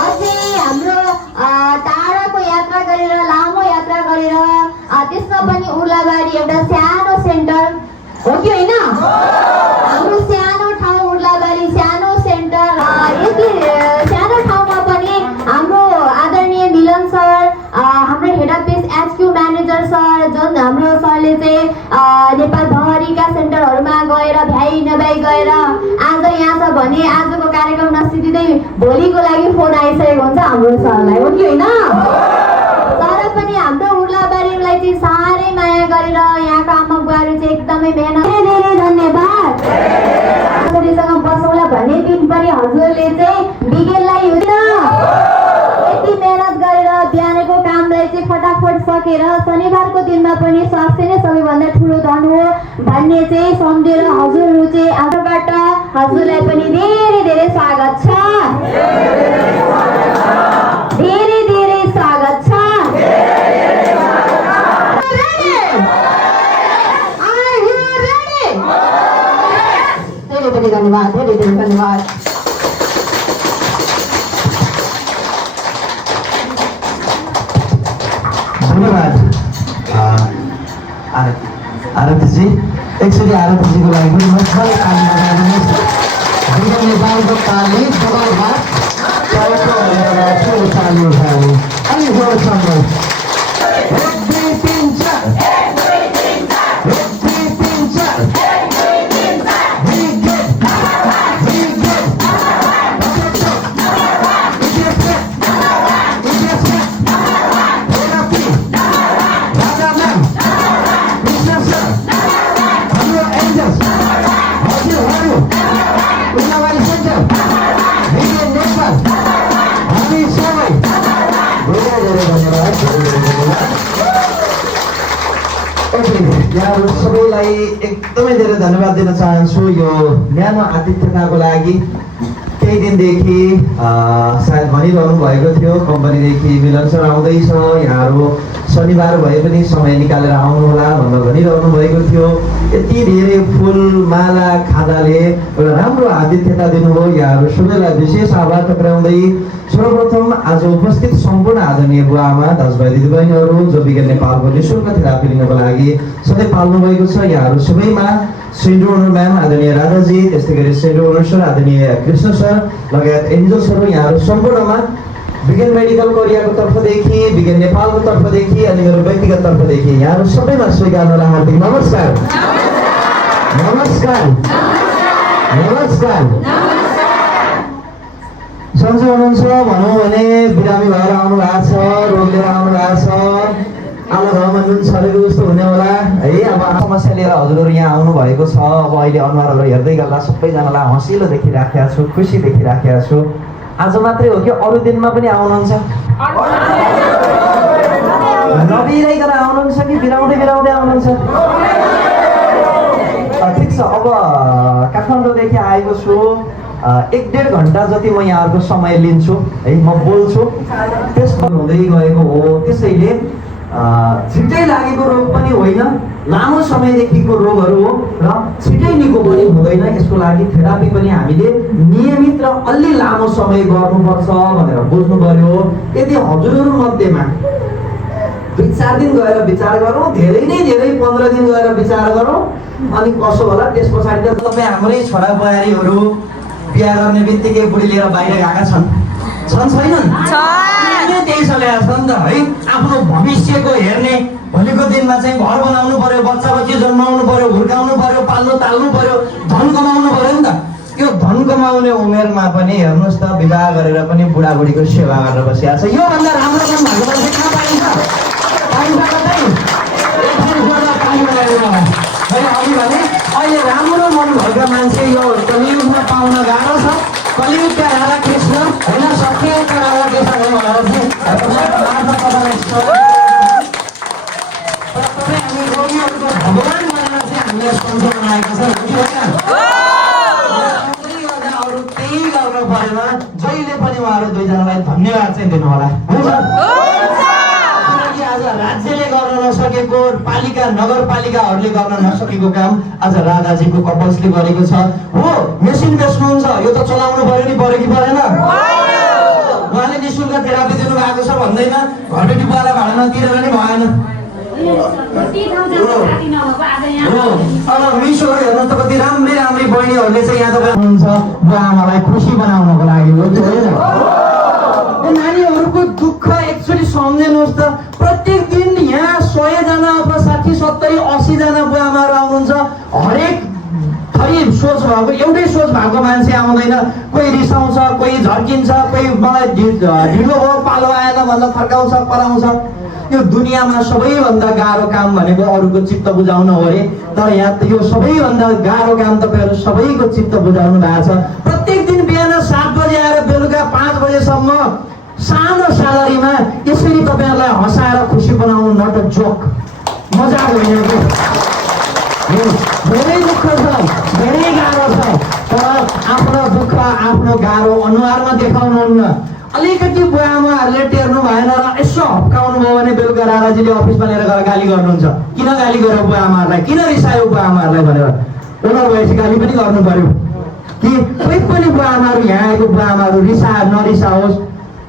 अझै हाम्रो टाढाको यात्रा गरेर लामो यात्रा गरेर त्यसमा पनि उर्लाबारी एउटा सानो सेन्टर हो कि होइन? हाम्रो सानो ठाउँ उर्लाबारी सानो सेन्टर, यति सानो ठाउँमा पनि हाम्रो आदरणीय मिलन सर, हाम्रो head office HQ manager sir, जुन हाम्रो सरले चाहिँ नेपालभरिका सेन्टरहरूमा गएर भ्याइ नभ्याइ गएर आज यहाँ छ भने आजको कार्यक्रम नसिदिँदै भोलिको लागि फोन आइसकेको हुन्छ हाम्रो सरलाई, हो कि होइन? तर पनि हाम्रो उर्लाबारीलाई चाहिँ साह्रै माया गरेर यहाँको आमा बुवाहरू चाहिँ एकदमै मेहनत, धेरै धन्यवाद। छोरीसँग बसौँला भन्ने दिन पनि हजुरले चाहिँ बिगेललाई हुँदैन यति मेहनत गरेर बिहानको कामलाई चाहिँ फटाफट सकेर शनिबारको दिनमा पनि स्वास्थ्य नै सबैभन्दा ठुलो धन हो भन्ने चाहिँ सम्झेर हजुरहरू चाहिँ आजबाट हजुरलाई पनि धेरै धेरै स्वागत छ, धेरै धेरै स्वागत छ। धेरै धन्यवाद, धेरै धेरै धन्यवाद। धन्यवाद आरतीजी। एकचोटि आरतीजीको लागि पनि मजाले ताली बजाइदिनुहोस्। नेपालको ताली दबाउमा टाउको भनेर ठुलो ताली उठाउने अलि जोडसँग 1 2 3 4 यहाँहरू सबैलाई एकदमै धेरै धन्यवाद दिन चाहन्छु यो न्यानो आतिथ्यताको लागि। केही दिनदेखि सायद भनिरहनु भएको थियो कम्पनीदेखि मिलन सर आउँदैछ, यहाँहरू शनिबार भए पनि समय निकालेर आउनुहोला भनेर भनिरहनु भएको थियो। यति धेरै फुल माला खाँदाले एउटा राम्रो आतिथ्यता दिनुभयो, यहाँहरू सबैलाई विशेष आभार टक्राउँदै सर्वप्रथम आज उपस्थित सम्पूर्ण आदरणीय बुवा आमा दाजुभाइ दिदीबहिनीहरू जो विज्ञान नेपालको निःशुल्क थेरापी लिनको लागि सधैँ पाल्नु भएको छ, यहाँहरू सबैमा सेन्टर ओनर म्याम आदरणीय राधाजी, त्यस्तै गरी सेन्टर ओनर सर आदरणीय कृष्ण सर लगायत एन्जलसहरू यहाँहरू सम्पूर्णमा विज्ञान मेडिकल कोरियाको तर्फदेखि विज्ञान नेपालको तर्फदेखि अनि मेरो व्यक्तिगत तर्फदेखि यहाँहरू सबैमा स्वीकार्नुलाई हार्दिक नमस्कार। नमस्कार नमस्कार। सन्चै हुनुहुन्छ भनौँ भने बिरामी भएर आउनु भएको छ, रोग लिएर आउनु भएको छ, आलो घरमा नुन छरेको जस्तो हुने होला है। अब समस्या लिएर हजुरहरू यहाँ आउनु भएको छ। अब अहिले अनुहारहरू हेर्दै गर्दा सबैजनालाई हँसिलो देखिराखेको छु, खुसी देखिराखेको छु। आज मात्रै हो कि अरू दिनमा पनि आउनुहुन्छ? नबिराइकन आउनुहुन्छ कि बिराउँदै बिराउँदै आउनुहुन्छ? ठिक छ। अब काठमाडौँदेखि आएको छु, 1-1.5 घन्टा जति म यहाँहरूको समय लिन्छु है, म बोल्छु। त्यसमा हुँदै गएको हो, त्यसैले छिट्टै लागेको रोग पनि होइन, लामो समयदेखिको रोगहरू हो र छिट्टै निको पनि हुँदैन। यसको लागि थेरापी पनि हामीले नियमित र अलि लामो समय गर्नुपर्छ भनेर बुझ्नु पर्यो। यदि हजुरहरू मध्येमा 2-4 दिन गएर विचार गरौँ, धेरै नै धेरै 15 दिन गएर विचार गरौँ अनि कसो होला। त्यस पछाडि त तपाईँ हाम्रै छोरा बुहारीहरू बिहा गर्ने बित्तिकै बुढी लिएर बाहिर गएका छन् छैनन्? त्यही चलेको छ नि त है। आफ्नो भविष्यको हेर्ने, भोलिको दिनमा चाहिँ घर बनाउनु पर्यो, बच्चा बच्ची जन्माउनु पर्यो, हुर्काउनु पर्यो, पाल्नु ताल्नु पर्यो, धन कमाउनु पर्यो नि त। यो धन कमाउने उमेरमा पनि हेर्नुहोस् त विवाह गरेर पनि बुढाबुढीको सेवा गरेर बसिरहेको छ। योभन्दा राम्रो काम भएको मान्छे कहाँ पाइन्छ? अघि भने अहिले राम्रो मन भएका मान्छे यो कलियुगमा पाउन गाह्रो छ। कलियुगका राधा कृष्ण होइन, सत्यका राधा कृष्ण भनेर चाहिँ हामी रोगीहरूको भगवान भनेर चाहिँ हामीले सम्झाउन आएको छ। अरू त्यही गर्नु परेमा जहिले पनि उहाँहरू दुईजनालाई धन्यवाद चाहिँ दिनु होला। हुन्छ। आज आज राज्यले गर्न नसकेको, पालिका नगरपालिकाहरूले गर्न नसकेको काम आज राधाजीको कपल्सले गरेको छ। हो, मेसिन बेच्नुहुन्छ, यो त चलाउनु पर्यो नि, पर्यो कि परेन? उहाँले निःशुल्क थेरापी दिनु भएको छ भन्दैन, घरबेटी बुवालाई भाडा नतिरेर नि भएन। अब मिसोहरू हेर्नु त कति राम्रै राम्रै बहिनीहरूले चाहिँ यहाँ तपाईँ हुनुहुन्छ बुवा आमालाई खुसी बनाउनको लागि हो, त्यो होइन? नानीहरूको दुःख एक्चुअली सम्झिनुहोस् त। प्रत्येक दिन यहाँ 100 जना अथवा 60, 70, 80 जना बुवा आमाहरू आउनुहुन्छ। हरेक थरी सोच भएको, एउटै सोच भएको मान्छे आउँदैन। कोही रिसाउँछ, कोही झर्किन्छ, कोही मलाई ढिलो भयो, पालो आएन भन्दा थर्काउँछ, कराउँछ। यो दुनियाँमा सबैभन्दा गाह्रो काम भनेको अरूको चित्त बुझाउन हो अरे। तर यहाँ यो सबैभन्दा गाह्रो काम तपाईँहरू सबैको चित्त बुझाउनु भएको छ। प्रत्येक दिन बिहान 7 बजे आएर बेलुका 5 बजेसम्म सानो स्यालेरीमा यसरी तपाईँहरूलाई हँसाएर खुसी बनाउनु नट अ जोक, मजाक होइन कि? धेरै दुःख छ, धेरै गाह्रो छ, तर आफ्नो दुःख आफ्नो गाह्रो अनुहारमा देखाउनुहुन्न। अलिकति बुवा आमाहरूले टेर्नु भएन र यसो हप्काउनु भयो भने बेलुका राधाजीले अफिसमा लिएर गएर गाली गर्नुहुन्छ। किन गाली गर्यो बुवा आमाहरूलाई, किन रिसायो बुवा आमाहरूलाई भनेर उनीहरू भएपछि गाली पनि गर्नु पर्यो कि? कोही पनि बुवा आमाहरू यहाँ आएको बुवा आमाहरू नरिसाओस्,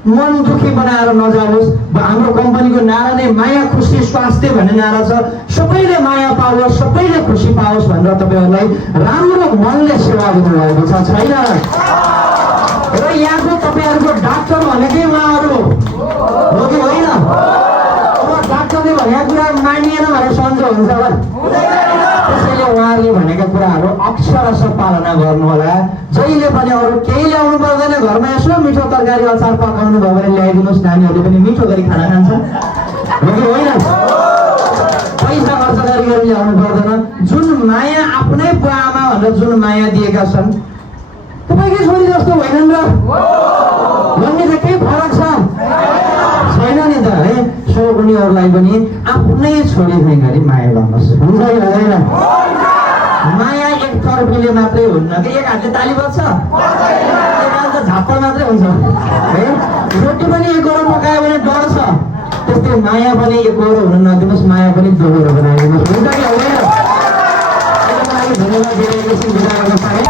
मन दुखी बनाएर नजाओस्। हाम्रो कम्पनीको नारा नै माया खुसी स्वास्थ्य भन्ने नारा छ। सबैले माया पाओस्, सबैले खुसी पाओस् भनेर तपाईँहरूलाई राम्रो मनले सेवा दिनुभएको छ, छैन? र यहाँको तपाईँहरूको डाक्टर भनेकै उहाँहरू हो कि होइन? अब डाक्टरले भनेको कुरा मानिएन भनेर सन्चो हुन्छ होला। त्यसैले उहाँहरूले भनेका कुराहरू अक्षरशः पालना गर्नु होला। जहिले पनि अरू केही ल्याउनु पर्दैन, घरमा यसो मिठो तरकारी अचार पकाउनु भयो भने ल्याइदिनुहोस्, नानीहरूले पनि मिठो गरी खाना खान्छ, हो कि होइन? पैसा खर्च गरी ल्याउनु पर्दैन। जुन माया आफ्नै बुवा आमा भनेर जुन माया दिएका छन्, तपाईँकै छोरी जस्तो होइनन् र? भन्ने त केही फरक छ छैन नि त है? सो उनीहरूलाई पनि आफ्नै छोरी गरी माया गर्नुहोस्, हुन्छ कि हुँदैन? माया एक तर्फीले मात्रै हुन्न कि एक हातले ताली बज्छ, त झाप्पड मात्रै हुन्छ है? रोटी पनि एक गरो पकायो भने डर छ, त्यस्तै माया पनि एक गरो हुन नदिनुहोस्, माया पनि दोहोरो बनाइदिनुहोस्, हुन्छ कि हुँदैन? धन्यवाद दिइरहेको छु, बिदा गर्न चाहे।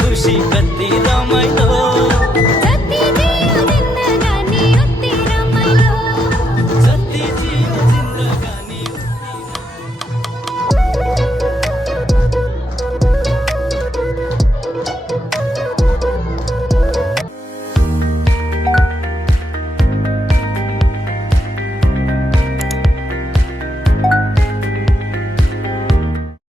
खुसी कति रमाइलो